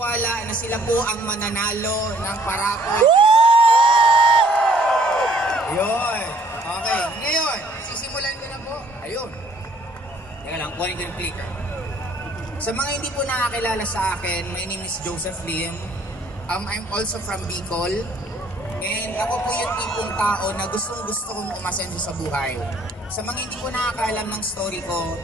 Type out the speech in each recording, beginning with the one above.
naniniwala na sila po ang mananalo ng parapol. Ayun. Okay. Ngayon, sisimulan ko na po. Ayun. Teka lang, kunin ko yung clicker. Sa mga hindi po nakakilala sa akin, my name is Joseph Lim. I'm also from Bicol. And ako po yung tipong tao na gustong-gusto kong umasenso sa buhay. Sa mga hindi po nakakaalam ng story ko,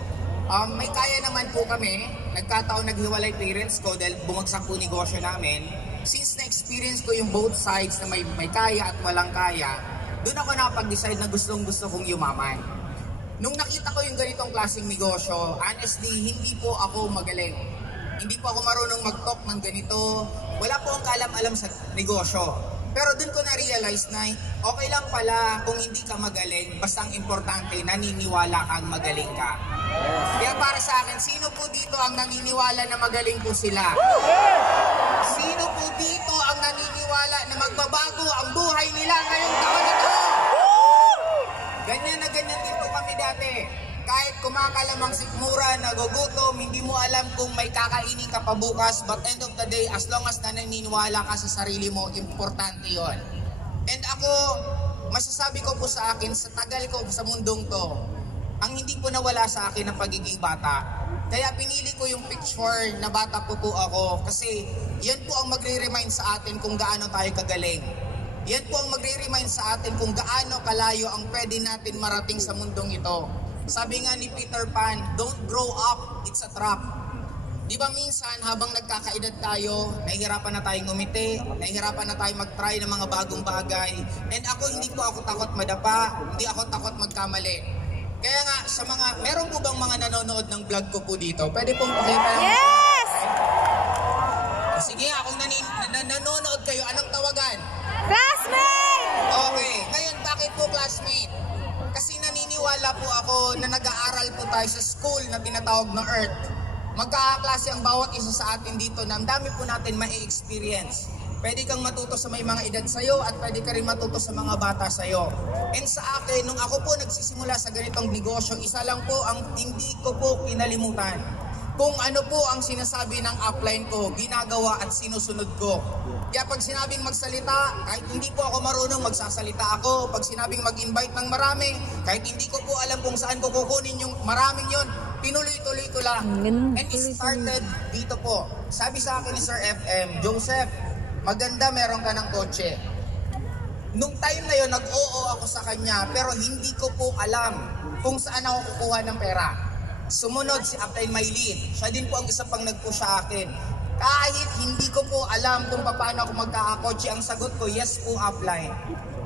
may kaya naman po kami. Nagkataon naghiwalay parents ko dahil bumagsak po negosyo namin. Since na-experience ko yung both sides na may kaya at walang kaya, doon ako nakapag-decide na gustong-gusto kong yumaman. Nung nakita ko yung ganitong klaseng negosyo, honestly, hindi po ako magaling. Hindi po ako marunong mag-talk ng ganito. Wala po akong kaalam-alam sa negosyo. Pero dun ko na-realize na okay lang pala kung hindi ka magaling, basta ang importante, naniniwala kang magaling ka. Kaya para sa akin, sino po dito ang naniniwala na magaling po sila? Sino po dito ang naniniwala na magbabago ang buhay nila ngayong taon na ito? Ganyan na ganyan din po kami dati. Kahit kumakalamang sikmura, nagugutom, hindi mo alam kung may kakainin ka pa bukas, but end of the day, as long as naniniwala ka sa sarili mo, importante yon. And ako, masasabi ko po sa akin, sa tagal ko sa mundong to, ang hindi po nawala sa akin ang pagiging bata. Kaya pinili ko yung picture na bata po ako, kasi yan po ang magre-remind sa atin kung gaano tayo kagaling. Yan po ang magre-remind sa atin kung gaano kalayo ang pwede natin marating sa mundong ito. Sabi nga ni Peter Pan, don't grow up, it's a trap. Di ba minsan habang nagkakaedad tayo, nahihirapan na tayong ngumiti, nahihirapan na tayong mag-try ng mga bagong bagay. And ako, hindi po ako takot madapa, hindi ako takot magkamali. Kaya nga, sa mga, meron po bang mga nanonood ng vlog ko po dito? Pwede pong pakita. Yes! Sige nga, kung nanonood kayo, anong tawagan? Classmate! Okay, ngayon bakit po classmate? Kasi naniniwala po ako na nag-aaral po tayo sa school na tinatawag na Earth. Magkakaklase ang bawat isa sa atin dito na ang dami po natin ma-experience. Pwede kang matuto sa may mga edad sa'yo at pwede ka rin matuto sa mga bata sa'yo. And sa akin, nung ako po nagsisimula sa ganitong negosyo, isa lang po ang hindi ko po kinalimutan. Kung ano po ang sinasabi ng upline ko, ginagawa at sinusunod ko. Kaya pag sinabing magsalita, kahit hindi po ako marunong, magsasalita ako. Pag sinabing mag-invite ng marami, kahit hindi ko po alam kung saan ko kukunin yung maraming yon, tinuloy-tuloy ko lang. And it started dito po. Sabi sa akin ni Sir FM, Joseph, maganda meron ka ng kotse. Nung time na yon, nag-oo ako sa kanya, pero hindi ko po alam kung saan ako kukuha ng pera. Sumunod si Upline Maylin. Siya din po ang isa pang nag-push sa akin. Kahit hindi ko po alam kung paano ako magkakakotse, ang sagot ko, yes po, Upline.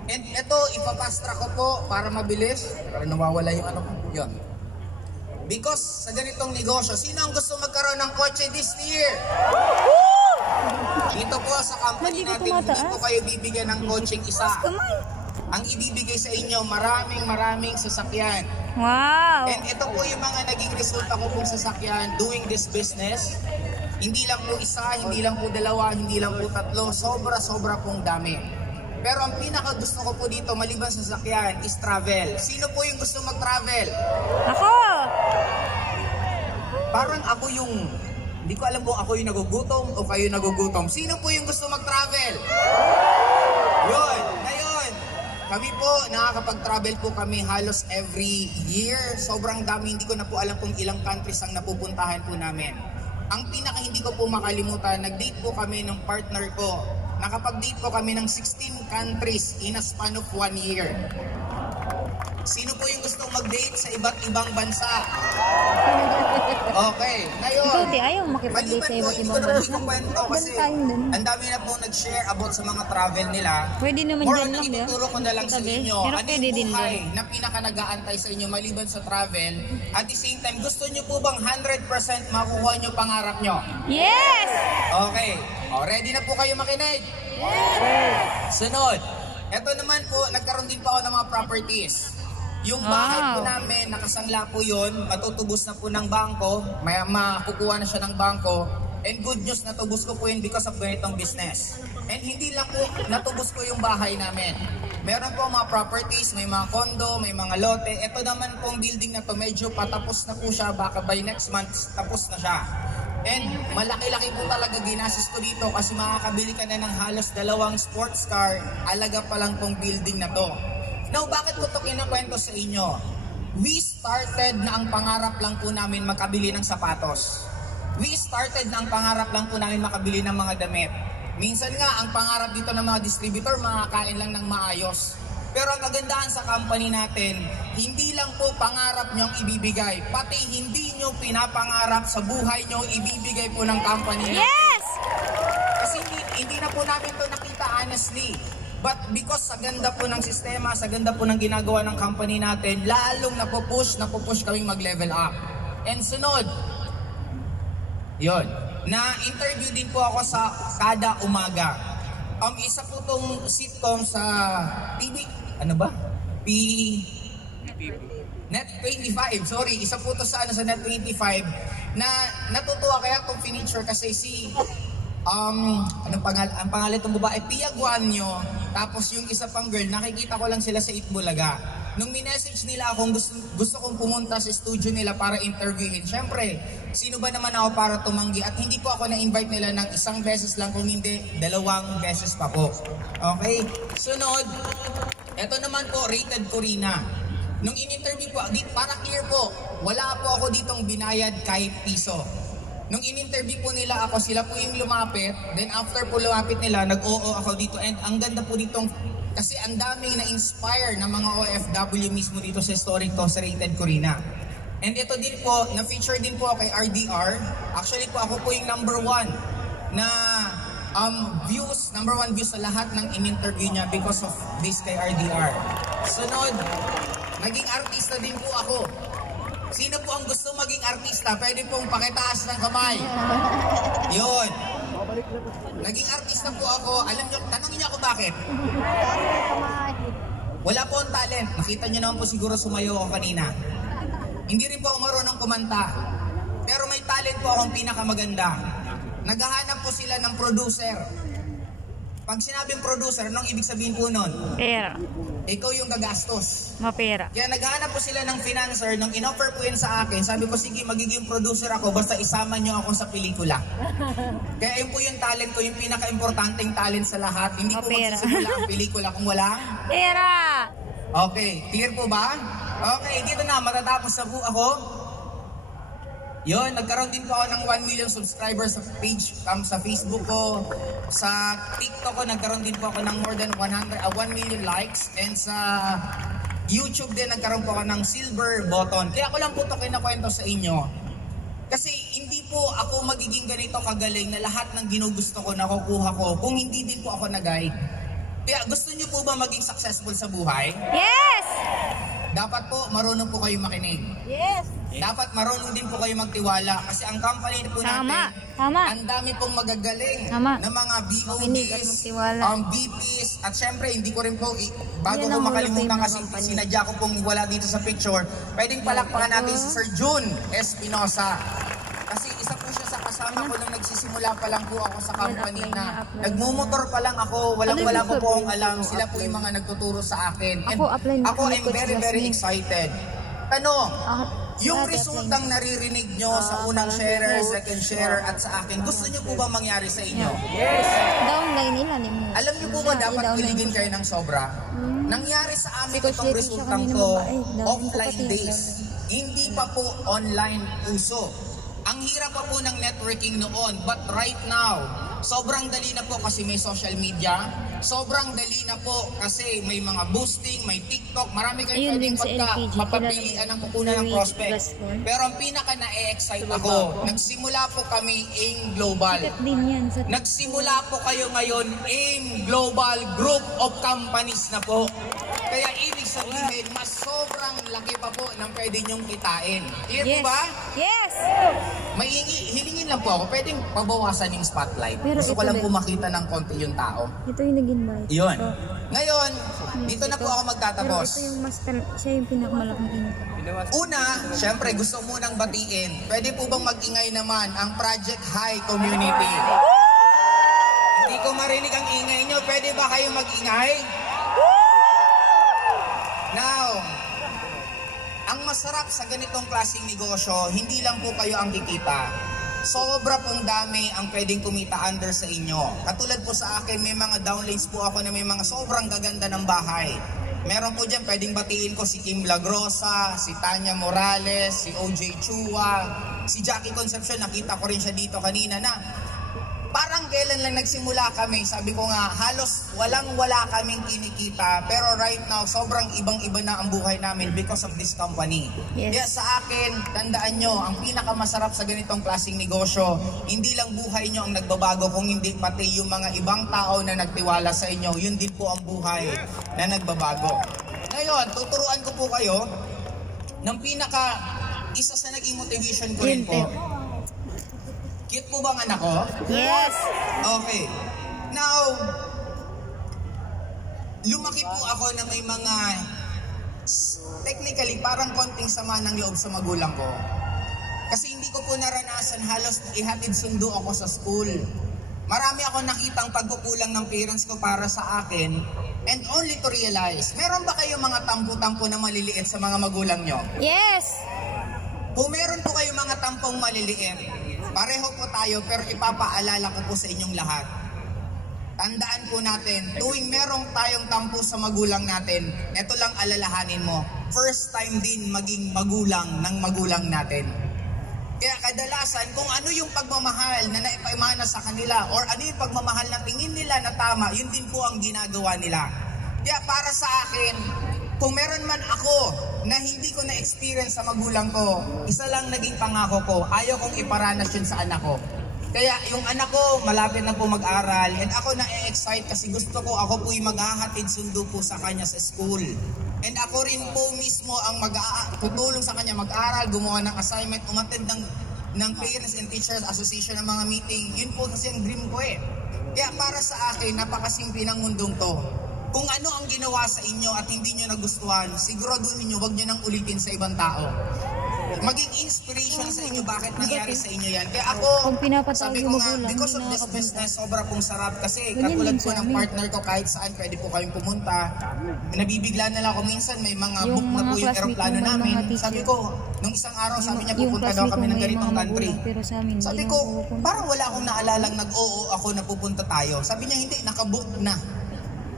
And ito, ipapastra ko po para mabilis. Para nawawala yung ano ko. Yun. Because sa ganitong negosyo, sino ang gusto magkaroon ng kotse this year? Dito po sa company natin, hindi po kayo bibigyan ng kotseng isa. Ang ibibigay sa inyo, maraming sasakyan. Wow! And ito po yung mga naging resulta ko pong sasakyan doing this business. Hindi lang po isa, hindi lang po dalawa, hindi lang po tatlo. Sobra pong dami. Pero ang pinaka gusto ko po dito, maliban sa sasakyan, is travel. Sino po yung gusto mag-travel? Ako! Parang ako yung, hindi ko alam kung ako yung nagugutom o kayo nagugutom. Sino po yung gusto mag-travel? Yun, ngayon. Kami po, nakakapag-travel po kami halos every year. Sobrang dami, hindi ko na po alam kung ilang countries ang napupuntahan po namin. Ang pinaka hindi ko po makalimutan, nag-date po kami ng partner ko. Nakapag-date po kami ng 16 countries in a span of 1 year. Sino po yung gustong mag-date sa iba't ibang bansa? Okay, ngayon, Ikaw di ayaw makipag-date sa iba't ibang bansa. Hindi ko kwento kasi ang dami na po nag-share about sa mga travel nila. Pwede naman More dyan on lang, di ba? ituturo ko na lang sa inyo. Pero Ano pwede din yung buhay doon. na pinaka nag-aantay sa inyo maliban sa travel? At the same time, gusto nyo po bang 100% makuha nyo pangarap nyo? Yes! Okay. O, ready na po kayo makinig? Yes! Sunod. Ito naman po, nagkaroon din po ako ng mga properties. Yung bahay po namin, nakasangla po yun, matutubos na po ng bangko, may makukuha na siya ng bangko, and good news, natubos ko po yun because of ganitong business. And hindi lang po natubos ko yung bahay namin. Meron po mga properties, may mga condo, may mga lote. Ito naman pong building na to, medyo patapos na po siya, baka by next month, tapos na siya. And malaki-laki po talaga ginastos ko dito kasi makakabili ka na ng halos 2 sports car, alaga pa lang tong building na to. Now, bakit ko to kinukwento sa inyo? We started na ang pangarap lang po namin makabili ng sapatos. We started na ang pangarap lang po namin makabili ng mga damit. Minsan nga, ang pangarap dito ng mga distributor, makakain lang ng maayos. Pero ang kagandahan sa company natin, hindi lang po pangarap nyo ang ibibigay, pati hindi nyo pinapangarap sa buhay nyo, ibibigay po ng company natin. Yes! Kasi hindi na po namin to nakita honestly. But because sa ganda po ng sistema, sa ganda po ng ginagawa ng company natin, lalong napupush kaming mag-level up. And sunod, yon, na-interview din po ako sa Kada Umaga. Isa po tong sitcom sa TV, ano ba? Net25, sorry. Isa po to sa Net25 na natutuwa kaya itong feature kasi ang pangalan itong babae, Pia Guanyo, tapos yung isa pang girl, nakikita ko lang sila sa Itbulaga. Nung minessage nila akong gusto kong pumunta sa studio nila para interviewin, syempre, sino ba naman ako para tumanggi? At hindi po ako na-invite nila ng 1 beses lang, kung hindi 2 beses pa po. Okay? Sunod, eto naman po, Rated Corina. Nung in-interview po, para clear po, wala po ako ditong binayad kahit piso. Nung in-interview po nila ako, sila po yung lumapit. Then after po lumapit nila, nag-oo ako dito. And ang ganda po ditong, kasi ang daming na-inspire ng mga OFW mismo dito sa story to, sa Rated Corina. And ito din po, na-feature din po kay RDR. Actually po, ako po yung number 1 na number 1 views sa lahat ng in-interview niya because of this kay RDR. Sunod, naging artista din po ako. Sino po ang gusto maging artista? Pwede pong pakitaas ng kamay. Yun. Naging artista po ako. Alam nyo, tanongin niyo ako bakit? Wala po ang talent. Nakita nyo naman po siguro sumayo ako kanina. Hindi rin po ako marunong kumanta. Pero may talent po akong pinakamaganda. Naghahanap po sila ng producer. Pag sinabing producer, anong ibig sabihin po nun? Pera. Ikaw yung gagastos. Mapera. Kaya naghahanap po sila ng financer. Nung in-offer po yun sa akin, sabi ko, sige, magiging producer ako basta isama nyo ako sa pelikula. Kaya yun po yung talent ko, yung pinaka-importanting talent sa lahat. Hindi po magsisimula ang pelikula kung wala pera. Okay, clear po ba? Okay, dito na, matatapos na po ako. Yun, nagkaroon din po ako ng 1 million subscribers sa page, sa Facebook ko. Sa TikTok ko, nagkaroon din po ako ng more than 1 million likes. And sa YouTube din, nagkaroon po ako ng silver button. Kaya ako lang po ito kinakwento sa inyo. Kasi hindi po ako magiging ganito kagaling na lahat ng ginugusto ko, nakukuha ko, kung hindi din po ako nag-guide. Kaya gusto niyo po ba maging successful sa buhay? Yes! Dapat po marunong po kayo makinig. Yes! Dapat marunong din po kayo magtiwala kasi ang company po natin, ang dami pong magagaling na mga BODs, VPs, at syempre hindi ko rin po, bago ko makalimutan kasi sinadya ko pong wala dito sa picture, pwedeng palakpakan natin si Sir June Espinosa. Kasi isa po siya sa kasama ko nung nagsisimula pa lang po ako sa company na nagmumotor pa lang ako, wala po akong alam, sila po yung mga nagtuturo sa akin. And ako I'm very excited. Tanong, yung resultang naririnig nyo sa unang sharer, second sharer at sa akin, gusto nyo po ba mangyari sa inyo? Yes! Downline nila ni mo. Alam nyo po ba dapat kiligin kayo ng sobra? Nangyari sa amin itong resultang to offline days. Hindi pa po online uso. Ang hirap pa po ng networking noon, but right now, sobrang dali na po kasi may social media, sobrang dali na po kasi may mga boosting, may TikTok, marami kayong pwedeng mapapilian ng kukunan ng prospect. Pero ang pinaka na-excite ako, nagsimula po kami AIM Global. Nagsimula po kayo ngayon AIM Global Group of Companies na po. Kaya ibig sabihin, mas sobrang laki pa po ng pwede nyong kitain. Clear po ba? Yes! May hilingin lang po ako, pwedeng pabawasan yung spotlight. Gusto ko lang po makita ng konti yung tao. Ito yung nag-invite. Yun. Ngayon, dito na po ako magtatapos. Pero ito yung siya yung pinakamalaking invite. Una, syempre gusto munang batiin. Pwede po bang mag-ingay naman ang Project High Community? Hindi ko marinig ang ingay nyo. Pwede ba kayo mag-ingay? Now, ang masarap sa ganitong klaseng negosyo, hindi lang po kayo ang kikita. sobra pong dami ang pwedeng kumita under sa inyo. Katulad po sa akin, may mga downlines po ako na may mga sobrang gaganda ng bahay. Meron po dyan, pwedeng batiin ko si Kim Lagrosa, si Tanya Morales, si OJ Chua, si Jackie Concepcion, nakita ko rin siya dito kanina na parang kailan lang nagsimula kami, sabi ko nga, halos walang-wala kaming kinikita. Pero right now, sobrang ibang-iba na ang buhay namin because of this company. Yes. Kaya sa akin, tandaan nyo, ang pinakamasarap sa ganitong klaseng negosyo, hindi lang buhay nyo ang nagbabago, kung hindi pati yung mga ibang tao na nagtiwala sa inyo, yun din po ang buhay na nagbabago. Ngayon, tuturuan ko po kayo ng isa sa naging motivation ko rin po. Cute po bang anak ko? Yes. Okay. Now, lumaki po ako na may mga, technically, parang konting sama ng loob sa magulang ko. Kasi hindi ko po naranasan halos ihatid sundo ako sa school. Marami ako nakitang pagkukulang ng parents ko para sa akin, and only to realize, meron ba kayong mga tampo-tampo na maliliit sa mga magulang nyo? Yes. Kung meron po kayong mga tampong maliliit, pareho po tayo, pero ipapaalala ko po sa inyong lahat. Tandaan po natin, tuwing merong tayong tampo sa magulang natin, ito lang alalahanin mo, first time din maging magulang ng magulang natin. Kaya kadalasan, kung ano yung pagmamahal na naipamana sa kanila, or ano yung pagmamahal na tingin nila na tama, yun din po ang ginagawa nila. Kaya para sa akin, kung meron man ako na hindi ko na-experience sa magulang ko, isa lang naging pangako ko, ayaw kong iparanas yun sa anak ko. Kaya yung anak ko, malapit na po mag-aral, and ako na-excite kasi gusto ko, ako po yung maghahatid sundo po sa kanya sa school. And ako rin po mismo ang tutulong sa kanya mag-aral, gumawa ng assignment, umattend ng Parents and Teachers Association ng mga meeting. Yun po kasi ang dream ko eh. Kaya para sa akin, napakasimple ng mundong to. Kung ano ang ginawa sa inyo at hindi nyo nagustuhan, siguraduhin nyo, huwag nyo nang ulitin sa ibang tao. Maging inspiration sa inyo bakit nangyari sa inyo yan. Kaya ako, sabi ko nga, because of this business, sobra pong sarap kasi katulad po ng partner ko, kahit saan pwede po kayong pumunta. Nabibigla na lang ako minsan, may mga book na po yung aeroplano namin. Sabi ko, nung isang araw, sabi niya pupunta daw kami ng ganitong country. Sabi ko, parang wala akong naalalang nag-oo ako na pupunta tayo. Sabi niya, hindi, nakabook na.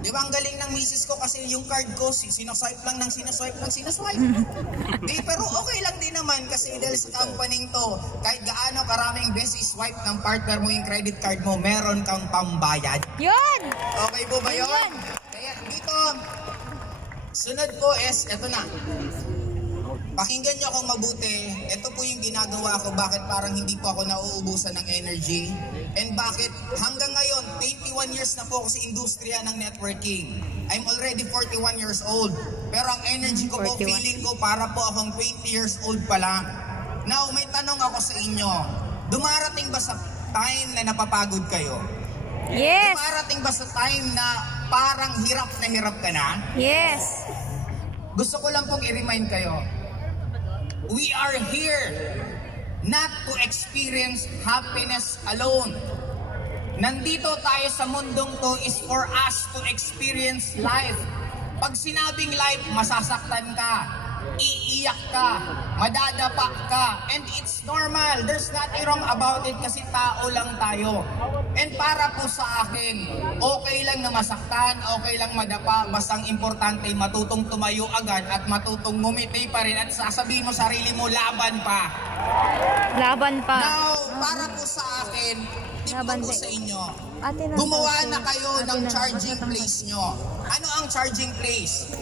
Di ba ang galing ng misis ko kasi yung card ko, sinaswipe lang ng sinaswipe. Di, pero okay lang din naman kasi dahil sa company to, kahit gaano karaming beses swipe ng partner mo yung credit card mo, meron kang pambayad. Yun! Okay po ba yun? Kaya dito, sunod po is, eto na. Pakinggan nyo akong mabuti. Ito po yung ginagawa ko, bakit parang hindi po ako nauubusan ng energy. And bakit hanggang ngayon, 21 years na po ako sa industriya ng networking. I'm already 41 years old. Pero ang energy ko po, feeling ko para po akong 20 years old pa lang. Now, may tanong ako sa inyo. Dumarating ba sa time na napapagod kayo? Yes. Dumarating ba sa time na parang hirap ka na? Yes. Gusto ko lang pong i-remind kayo. We are here not to experience happiness alone. Nandito tayo sa mundong to is for us to experience life. Pag sinabing life, masasaktan ka, iiyak ka, madadapa ka, and it's normal. There's nothing wrong about it kasi tao lang tayo. And para po sa akin, okay lang na masaktan, okay lang madapa, bastang importante matutong tumayo agad at matutong ngumiti pa rin at sasabihin mo sarili mo, laban pa. Laban pa. Now, para po sa akin, tip ko po sa inyo, gumawa na kayo ng charging place nyo. Ano ang charging place?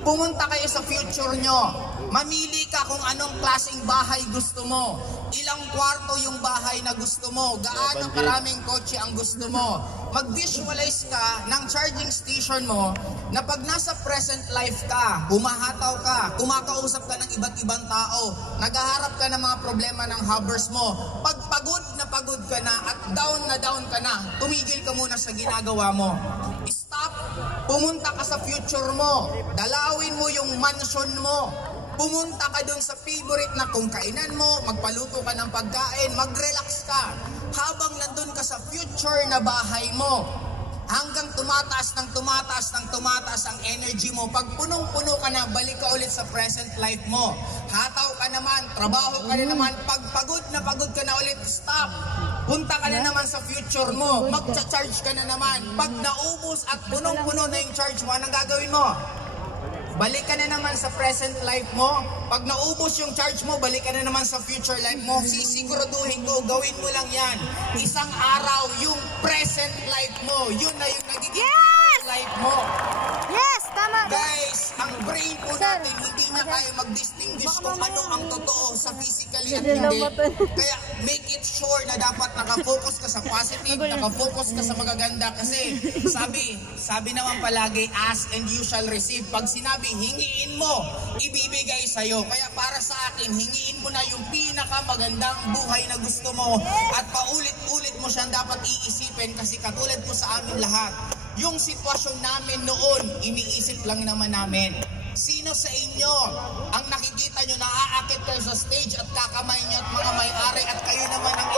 Pumunta kayo sa future nyo. Mamili ka kung anong klaseng bahay gusto mo. Ilang kwarto yung bahay na gusto mo. Gaano karaming kotse ang gusto mo. Mag-visualize ka ng charging station mo na pag nasa present life ka, humahataw ka, kumakausap ka ng iba't ibang tao, naghaharap ka ng mga problema ng hovers mo. Pag pagod ka na at down ka na, tumigil ka muna sa ginagawa mo. Stop, pumunta ka sa future mo, dalawin mo yung mansion mo, pumunta ka dun sa favorite na kung kainan mo, magpaluto ka ng pagkain, mag-relax ka. Habang nandun ka sa future na bahay mo, hanggang tumataas ng tumataas ang energy mo. Pag punong-puno ka na, balik ka ulit sa present life mo. Hataw ka naman, trabaho ka na naman, pag pagod ka na ulit, stop. Punta ka na naman sa future mo, magcha-charge ka na naman. Pag naubos at punong-puno na yung charge mo, anong gagawin mo? Balik ka na naman sa present life mo. Pag naubos yung charge mo, balik ka na naman sa future life mo. Sisiguraduhin ko, gawin mo lang yan. Isang araw, yung present life mo, yun na yung nagiging future life mo. Yes, tama. Guys, ang brain po natin, hindi na kaya mag-distinguish kung ano ang totoo sa physically at hindi. Kaya make it sure na dapat nakafocus ka sa positive, nakafocus ka sa magaganda. Kasi sabi naman palagi, ask and you shall receive. Pag sinabi, hingiin mo, ibibigay sa'yo. Kaya para sa akin, hingiin mo na yung pinakamagandang buhay na gusto mo at paulit-ulit mo siyang dapat iisipin kasi katulad po sa amin lahat. Yung sitwasyon namin noon, iniisip lang naman namin. Sino sa inyo ang nakikita nyo na aakit kayo sa stage at kakamay nyo at mga may-ari at kayo naman ang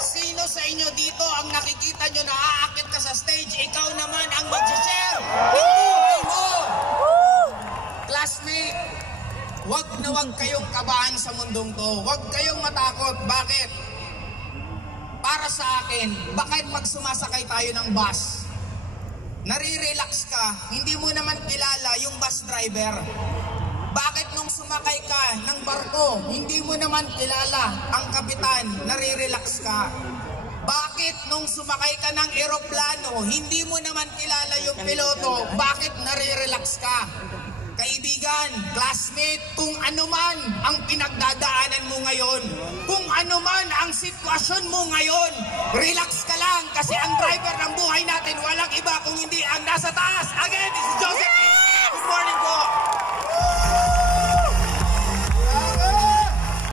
Sino sa inyo dito ang nakikita nyo na aakit ka sa stage, ikaw naman ang mag-share? Hindi mo! Classmate, wag na wag kayong kabahan sa mundong to. Wag kayong matakot. Bakit? Para sa akin, bakit pag sumasakay tayo ng bus, nare-relax ka, hindi mo naman kilala yung bus driver? Bakit nung sumakay ka ng barko, hindi mo naman kilala ang kapitan, nare-relax ka? Bakit nung sumakay ka ng eroplano, hindi mo naman kilala yung piloto, bakit nare-relax ka? Kaibigan, classmate, kung ano man ang pinagdadaanan mo ngayon, kung ano man ang sitwasyon mo ngayon, relax ka lang kasi ang driver ng buhay natin walang iba kung hindi ang nasa taas. Again, this is Joseph. Good morning po.